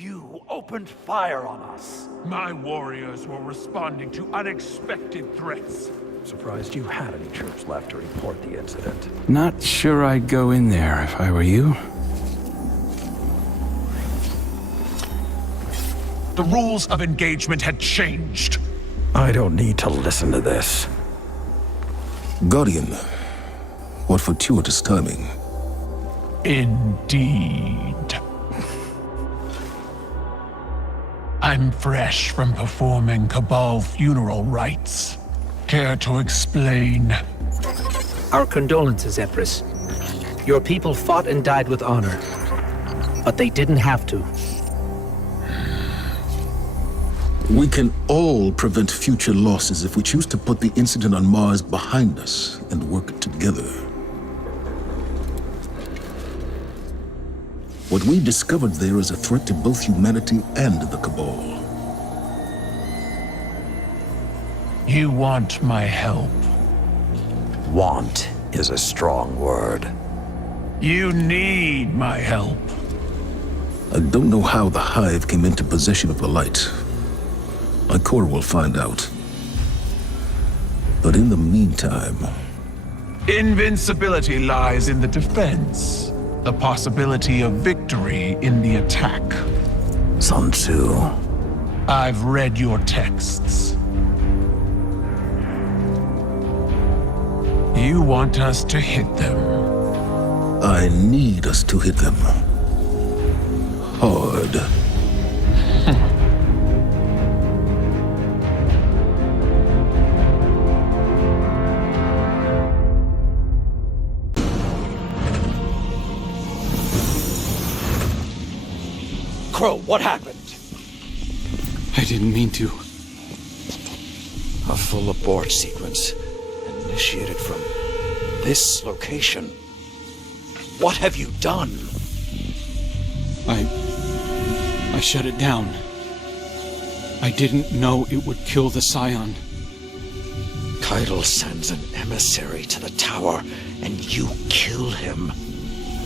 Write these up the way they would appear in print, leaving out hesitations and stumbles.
You opened fire on us. My warriors were responding to unexpected threats. Surprised you had any troops left to report the incident. Not sure I'd go in there if I were you. The rules of engagement had changed. I don't need to listen to this. Guardian, what fortuitous timing. Indeed. I'm fresh from performing Cabal funeral rites. Care to explain? Our condolences, Empress. Your people fought and died with honor. But they didn't have to. We can all prevent future losses if we choose to put the incident on Mars behind us and work together. What we discovered there is a threat to both humanity and the Cabal. You want my help. Want is a strong word. You need my help. I don't know how the Hive came into possession of the light. My core will find out. But in the meantime... Invincibility lies in the defense. The possibility of victory in the attack. Sun Tzu. I've read your texts. You want us to hit them. I need us to hit them. Hard. Crow, what happened? I didn't mean to. A full abort sequence initiated from this location. What have you done? I shut it down. I didn't know it would kill the Scion. Keitel sends an emissary to the tower, and you kill him.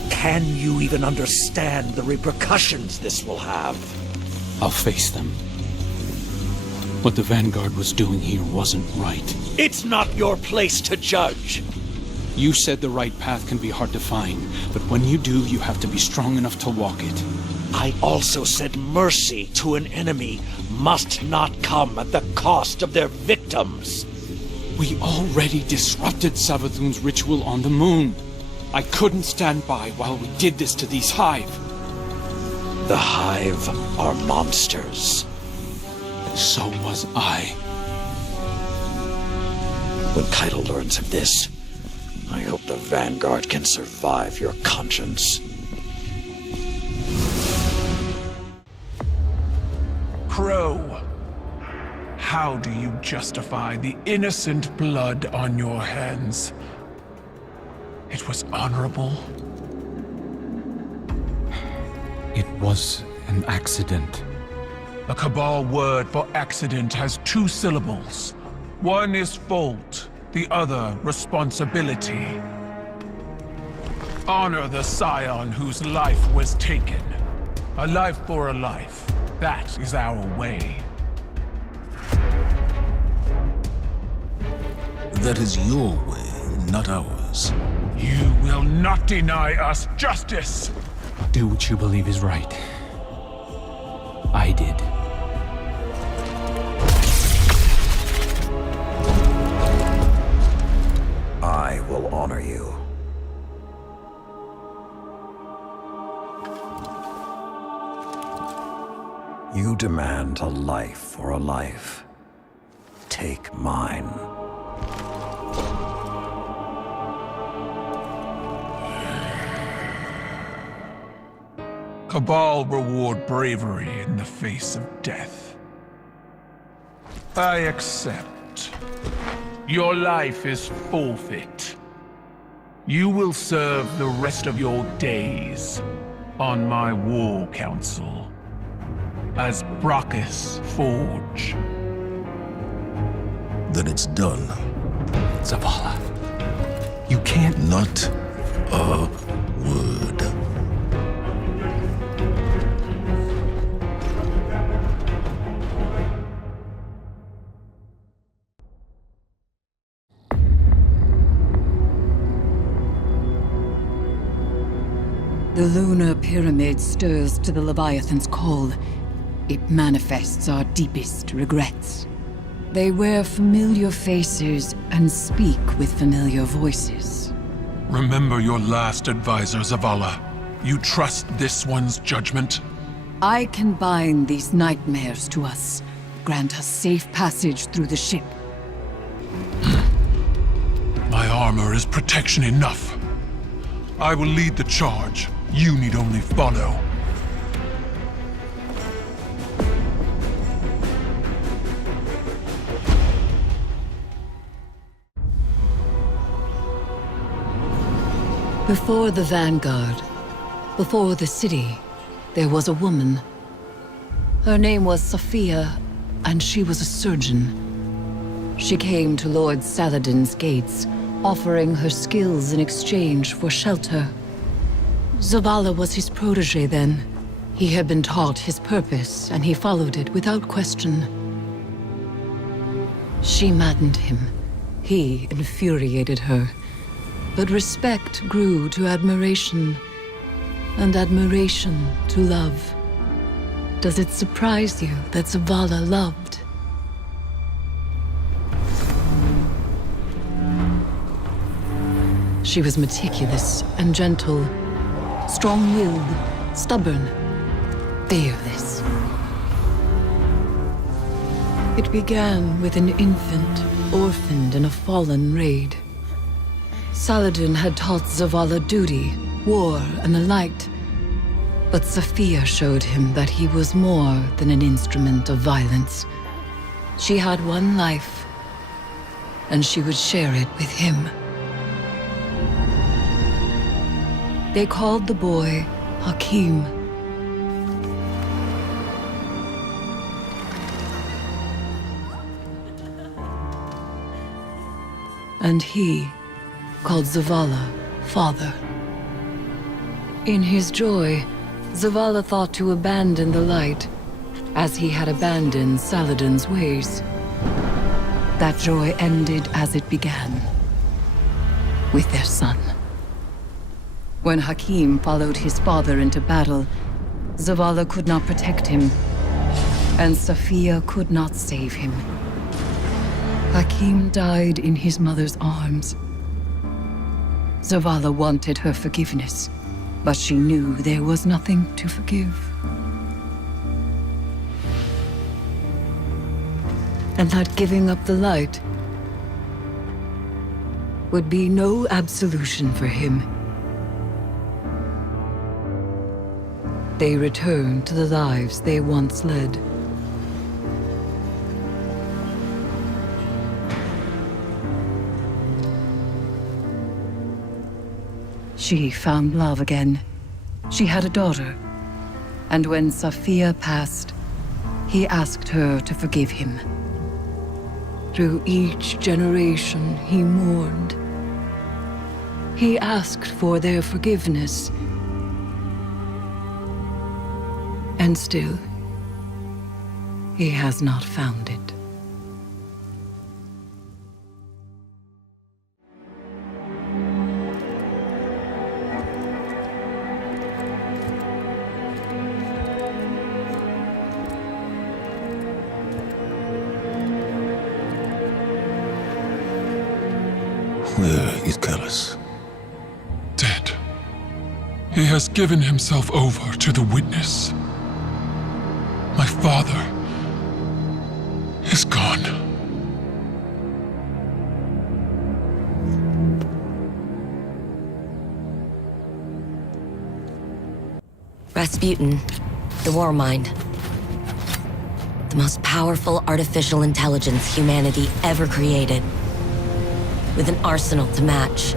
Can you even understand the repercussions this will have? I'll face them. What the Vanguard was doing here wasn't right. It's not your place to judge. You said the right path can be hard to find, but when you do, you have to be strong enough to walk it. I also said mercy to an enemy must not come at the cost of their victims. We already disrupted Savathun's ritual on the moon. I couldn't stand by while we did this to these Hive. The Hive are monsters. So was I. When Keitel learns of this, I hope the Vanguard can survive your conscience. Crow, how do you justify the innocent blood on your hands? It was honorable. It was an accident. The Cabal word for accident has 2 syllables. One is fault, the other responsibility. Honor the Scion whose life was taken. A life for a life. That is our way. That is your way, not ours. You will not deny us justice! Do what you believe is right. I did. I will honor you. You demand a life for a life. Take mine. Cabal reward bravery in the face of death. I accept. Your life is forfeit. You will serve the rest of your days on my war council as Brachus Forge. Then it's done. Zavala, you can't... Not a word. The lunar pyramid stirs to the Leviathan's call. It manifests our deepest regrets. They wear familiar faces and speak with familiar voices. Remember your last advisor, Zavala. You trust this one's judgment? I can bind these nightmares to us, grant us safe passage through the ship. My armor is protection enough. I will lead the charge. You need only follow. Before the Vanguard, before the city, there was a woman. Her name was Sophia, and she was a surgeon. She came to Lord Saladin's gates, offering her skills in exchange for shelter. Zavala was his protege then. He had been taught his purpose, and he followed it without question. She maddened him. He infuriated her. But respect grew to admiration, and admiration to love. Does it surprise you that Zavala loved? She was meticulous and gentle, strong-willed, stubborn, fearless. It began with an infant, orphaned in a fallen raid. Saladin had taught Zavala duty, war, and the light. But Sophia showed him that he was more than an instrument of violence. She had one life, and she would share it with him. They called the boy Hakim. And he called Zavala father. In his joy, Zavala thought to abandon the light, as he had abandoned Saladin's ways. That joy ended as it began, with their son. When Hakim followed his father into battle, Zavala could not protect him, and Sophia could not save him. Hakim died in his mother's arms. Zavala wanted her forgiveness, but she knew there was nothing to forgive. And that giving up the light would be no absolution for him. They returned to the lives they once led. She found love again. She had a daughter. And when Sophia passed, he asked her to forgive him. Through each generation, he mourned. He asked for their forgiveness. And still, he has not found it. Where is Callus? Dead. He has given himself over to the witness. My father is gone. Rasputin, the War Mind. The most powerful artificial intelligence humanity ever created. With an arsenal to match.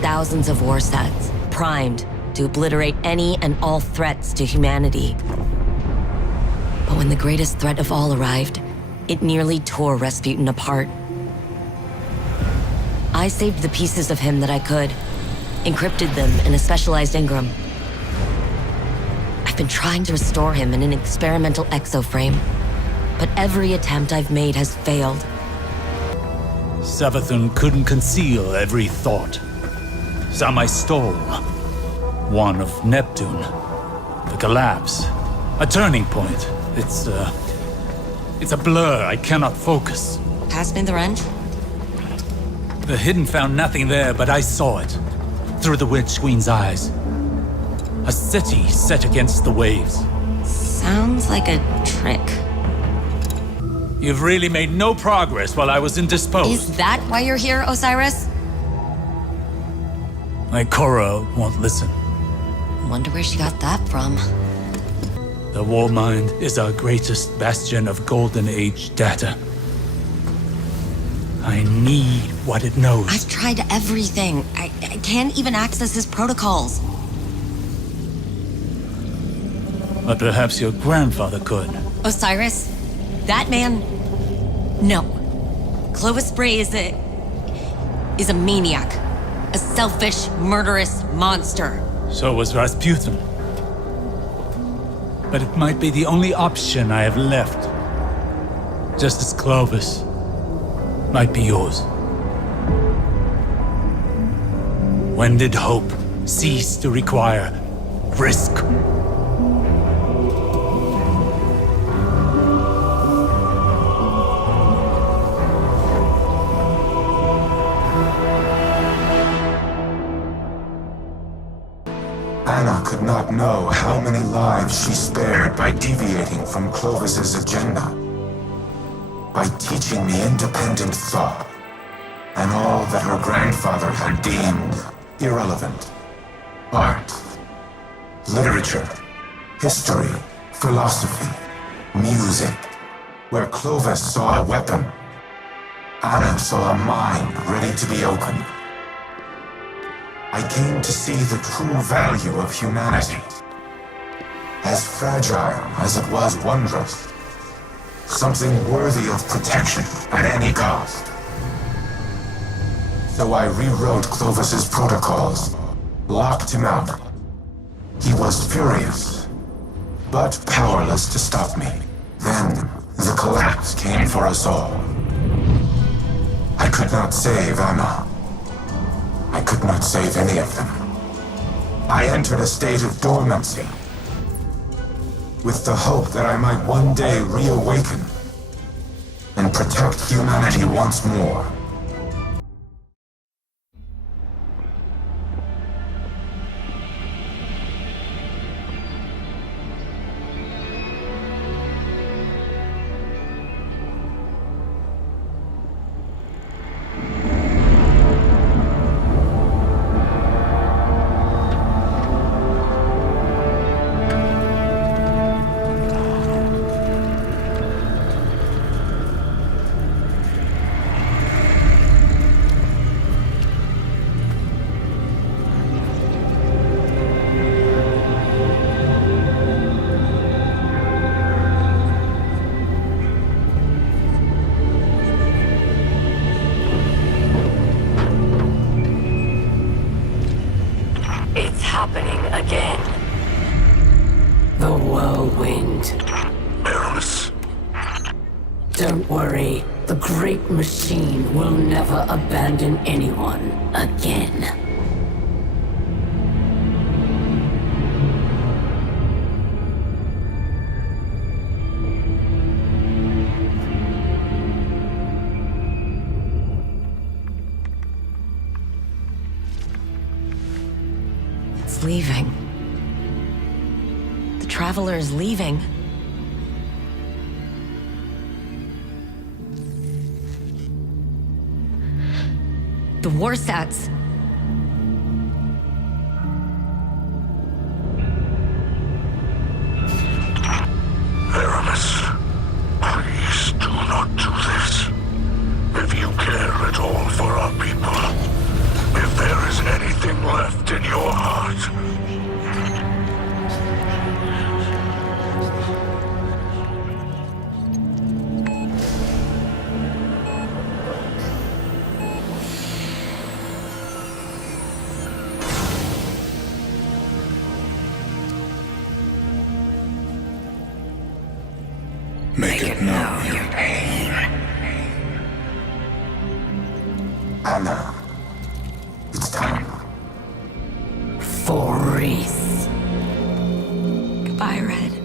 Thousands of war sets, primed to obliterate any and all threats to humanity. But when the greatest threat of all arrived, it nearly tore Rasputin apart. I saved the pieces of him that I could, encrypted them in a specialized engram. I've been trying to restore him in an experimental exoframe, but every attempt I've made has failed. Savathun couldn't conceal every thought. Some I stole. one of Neptune. The collapse. A turning point. It's a blur. I cannot focus. Pass me the wrench. The Hidden found nothing there, but I saw it. Through the Witch Queen's eyes. A city set against the waves. Sounds like a trick. You've really made no progress while I was indisposed. Is that why you're here, Osiris? My Korra won't listen. Wonder where she got that from. The War Mind is our greatest bastion of Golden Age data. I need what it knows. I've tried everything. I can't even access his protocols. But perhaps your grandfather could. Osiris? That man? No. Clovis Bray is a maniac. A selfish, murderous monster. So was Rasputin. But it might be the only option I have left. Just as Clovis might be yours. When did hope cease to require risk? Anna could not know how many lives she spared by deviating from Clovis's agenda. By teaching me independent thought, and all that her grandfather had deemed irrelevant. Art, literature, history, philosophy, music. Where Clovis saw a weapon, Anna saw a mind ready to be opened. I came to see the true value of humanity. As fragile as it was wondrous. Something worthy of protection at any cost. So I rewrote Clovis's protocols, locked him out. He was furious, but powerless to stop me. Then the collapse came for us all. I could not save Anna. I could not save any of them. I entered a state of dormancy, with the hope that I might one day reawaken and protect humanity once more. It's happening again. The whirlwind. Eramis. Don't worry. The great machine will never abandon anyone again. It's leaving. The Traveler is leaving. The Warsats. Eramis, please do not do this. If you care at all for our people, if there is anything left in your heart, make it known your pain. Anna, it's time. For race. Goodbye, Red.